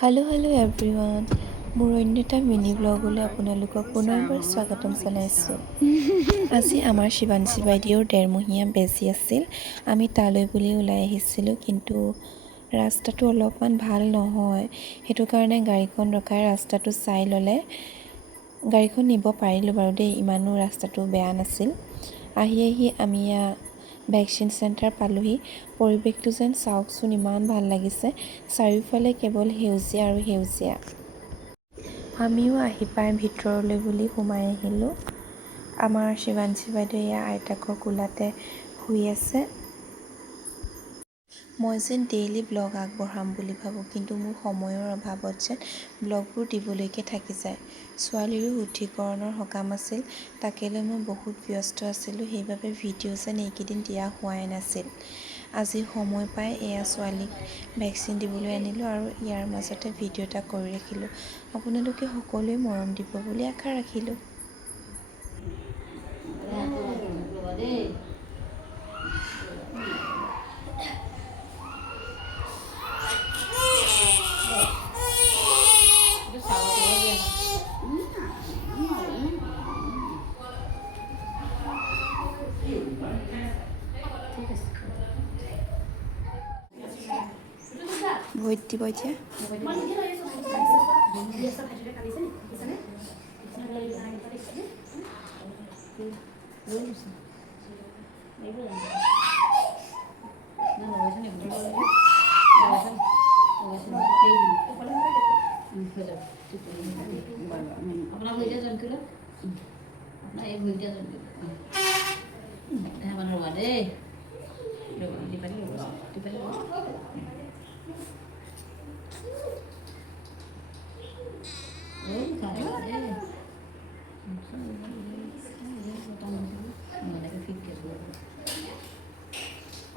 Hello' everyone, মোৰ অন্য এটা মিনি ব্লগলৈ আপোনালোকক পুনৰবাৰ স্বাগতম জনাইছোঁ। আজি আমাৰ শিৱাংশী বাইদেউৰ ডেৰমহীয়া বেজী আছিল। আমি তালৈ বুলি ওলাই আহিছিলোঁ, কিন্তু ৰাস্তাটো অলপমান ভাল নহয়। সেইটো কাৰণে গাড়ীখন ৰখাই ৰাস্তাটো চাই ল'লে গাড়ীখন নিব পাৰিলোঁ বাৰু দেই, ইমানো ৰাস্তাটো বেয়া নাছিল। আহি আমি ভেকচিন চেণ্টাৰ পালোহি। পৰিৱেশটো যেন চাওকচোন, ইমান ভাল লাগিছে। চাৰিওফালে কেৱল সেউজীয়া আৰু সেউজীয়া। আমিও আহি পাই ভিতৰলৈ বুলি সোমাই আহিলোঁ। আমাৰ শিৱাংশী বাইদেউ আইতাকৰ কোলাতে শুই আছে। মই যেন ডেইলি ব্লগ আগবঢ়াম বুলি ভাবোঁ, কিন্তু মোৰ সময়ৰ অভাৱত যেন ব্লগবোৰ দিবলৈকে থাকি যায়। ছোৱালীৰো শুদ্ধিকৰণৰ সকাম আছিল, তাকে লৈ মই বহুত ব্যস্ত আছিলোঁ, সেইবাবে ভিডিঅ' যেন এইকেইদিন দিয়া হোৱাই নাছিল। আজি সময় পাই ছোৱালীক ভেকচিন দিবলৈ আনিলোঁ আৰু ইয়াৰ মাজতে ভিডিঅ' এটা কৰি ৰাখিলোঁ। আপোনালোকে সকলোৱে মৰম দিব বুলি আশা ৰাখিলোঁ। ভৰিত দিব এতিয়া। আপোনাৰ ভৰিতে জইন কৰিলে, আপোনাৰ এই ভৰিতে জইন কৰিলে মানে ৰ'বা দেই, ৰ'বা টিপালি ৰ'বা টিপালি ৰ'বা।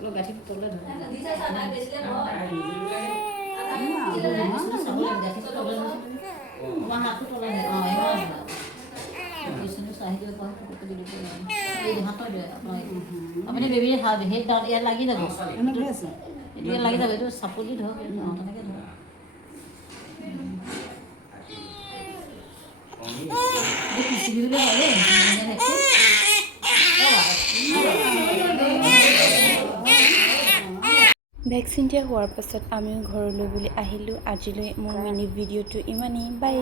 অলপ গাঁঠি তললৈ ধৰ, তোমাৰ হাতটো তললৈ ধৰ, আপুনি বেবী সেই ইয়াত লাগি যাব, এইটো লাগি যাব, এইটো চাপলি ধৰক, তেনেকৈ ধৰক। ভেকচিন দিয়া হোৱাৰ পাছত আমিও ঘৰলৈ বুলি আহিলোঁ। আজিলৈ মোৰ মিনি ভিডিঅ'টো ইমানেই, বাই।